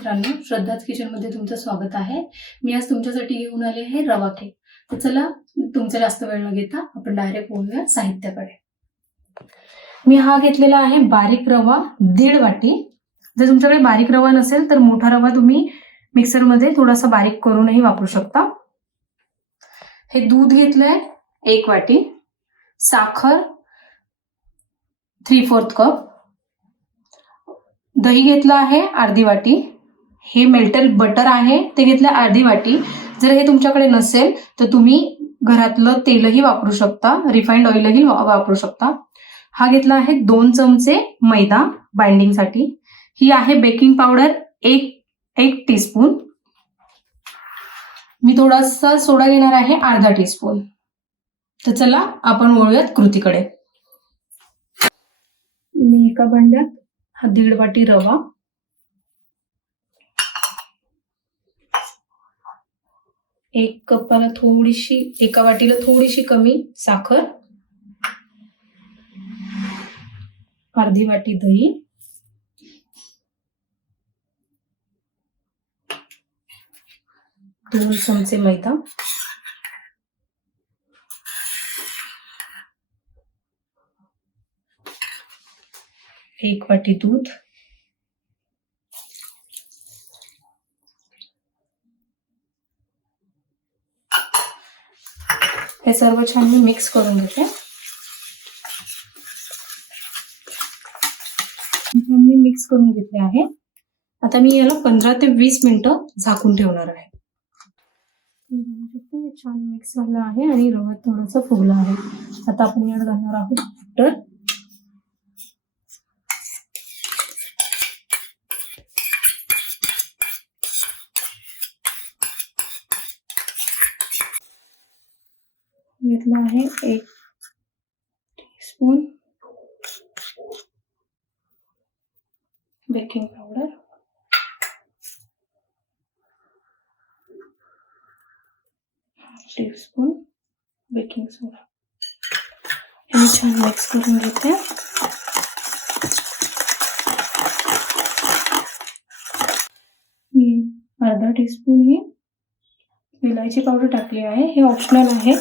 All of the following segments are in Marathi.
मित्रांनो, श्रद्धाच किचनमध्ये तुमचं स्वागत आहे. मी आज तुमच्यासाठी घेऊन आले आहे रवा केक. तर चला, तुमचा जास्त वेळ न घेता आपण डायरेक्ट बोलूया साहित्याकडे. मी हा घेतलेला आहे बारीक रवा 1.5 वाटी. जर तुमच्याकडे बारीक रवा नसेल तर मोठा रवा तुम्ही मिक्सरमध्ये थोडासा बारीक करूनही वापरू शकता. हे दूध घेतलंय 1 वाटी, साखर 3/4 कप, दही घेतलं आहे अर्धी वाटी, हे मेल्टेड बटर आहे ते घेतलं अर्धी वाटी. जर हे तुमच्याकडे नसेल तर तुम्ही घरातलं तेलही वापरू शकता, रिफाइंड ऑइलही वापरू शकता. हा घेतला आहे 2 चमचे मैदा बाइंडिंगसाठी. ही आहे बेकिंग पावडर 1 टीस्पून. मी थोडासा सोडा घेणार आहे अर्धा टीस्पून. तर चला आपण वळूयात कृतीकडे. मी एका भांड्यात हा 1.5 वाटी रवा, 1 कपाला थोडीशी, एका वाटीला थोडीशी कमी साखर, अर्धी वाटी दही, दोन चमचे मैदा, एक वाटी दूध, हे सर्व छान मी मिक्स करून घेते. मी मिक्स करून घेतले आहे. आता मी याला 15 ते 20 मिनिटं झाकून ठेवणार आहे. छान मिक्स झालं आहे आणि रवा थोडासा फुगला आहे. आता आपण यात घालणार आहोत बटर. घेतला आहे 1 teaspoon baking powder, teaspoon baking soda. हे छान मिक्स करून घेते. मी अर्धा टीस्पून ही इलायची पावडर टाकली आहे. हे ऑप्शनल आहे.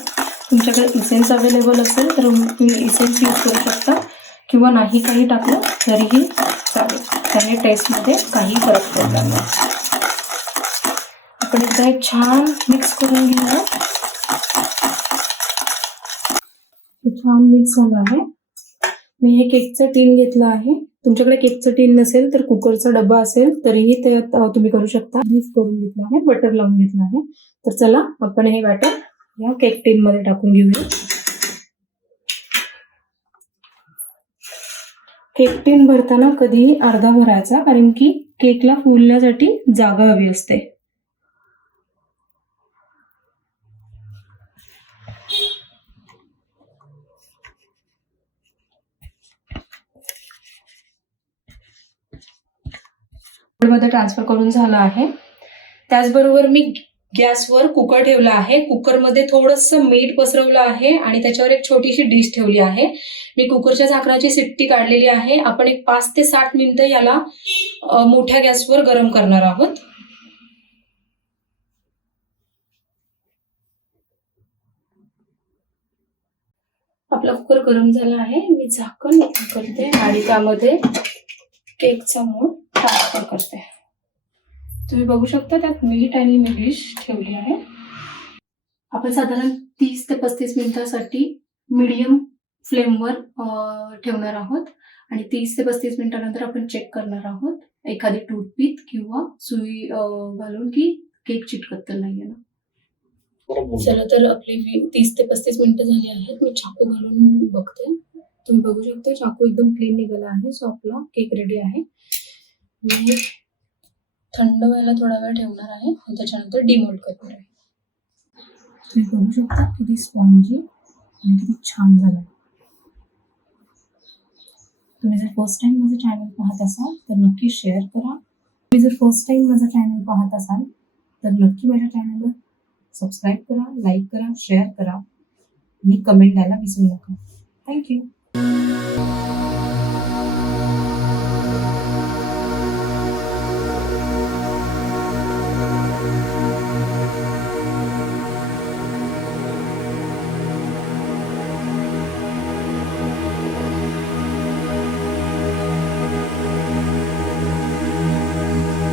तुमच्याकडे इसेन्स अवेलेबल असेल तर तुम्ही इसेन्स यूज करू शकता किंवा नाही काही टाकलं तरीही चालेल. त्याने टेस्टमध्ये काही फरक पडणार नाही. आपण एकदा हे छान मिक्स करून घेऊया. छान मिक्स झालं आहे. मी हे केकचं टीन घेतलं आहे. तुमच्याकडे केकचं टीन नसेल तर कुकरचा डबा असेल तरीही ते तुम्ही करू शकता. ग्रीस करून घेतलं आहे, बटर लावून घेतलं आहे. तर चला आपण हे बॅटर या केक टीन मध्ये टाकून घेऊया. केक टीन भरताना कधीही अर्धा भरायचा, कारण की केकला फुलण्यासाठी जागा हवी असते. मध्ये ट्रान्सफर करून झाला आहे. त्याचबरोबर मी गॅसवर कुकर ठेवला आहे. कुकरमध्ये थोडंसं मीठ पसरवलं आहे आणि त्याच्यावर एक छोटीशी डिश ठेवली आहे. मी कुकरच्या झाकणाची शिट्टी काढलेली आहे. आपण एक 5 ते 7 मिनिटं याला मोठ्या गॅसवर गरम करणार आहोत. आपला कुकर गरम झाला आहे. मी झाकण करते आणि त्यामध्ये केकचा मोड ट्रान्सफर करते. तुम्ही बघू शकता त्यात मीठ आणि मी डिश ठेवली आहे. आपण साधारण 30 ते 35 मिनिटांसाठी मीडियम फ्लेमवर ठेवणार आहोत आणि 30 ते 35 मिनिटांनंतर आपण चेक करणार आहोत एखादी टूथपिक किंवा सुई घालून की केक चिटकत तर नाहीये ना. चला, तर आपली 30 ते 35 मिनिटं झाली आहेत. मी चाकू घालून बघते. तुम्ही बघू शकता चाकू एकदम क्लीन निघाला आहे. सो आपला केक रेडी आहे. मी थंड व्हायला थोडा वेळ ठेवणार आहे आणि त्याच्यानंतर डिमोल्ड करणार आहे. तुम्ही बघू शकता किती स्पॉन्जी आणि किती छान झालं. तुम्ही जर फर्स्ट टाइम माझं चॅनल पाहत असाल तर नक्की शेअर करा. तुम्ही जर फर्स्ट टाइम माझं चॅनल पाहत असाल तर नक्की माझ्या चॅनलला सबस्क्राईब करा, लाईक करा, शेअर करा आणि कमेंट द्यायला विसरू नका. थँक्यू.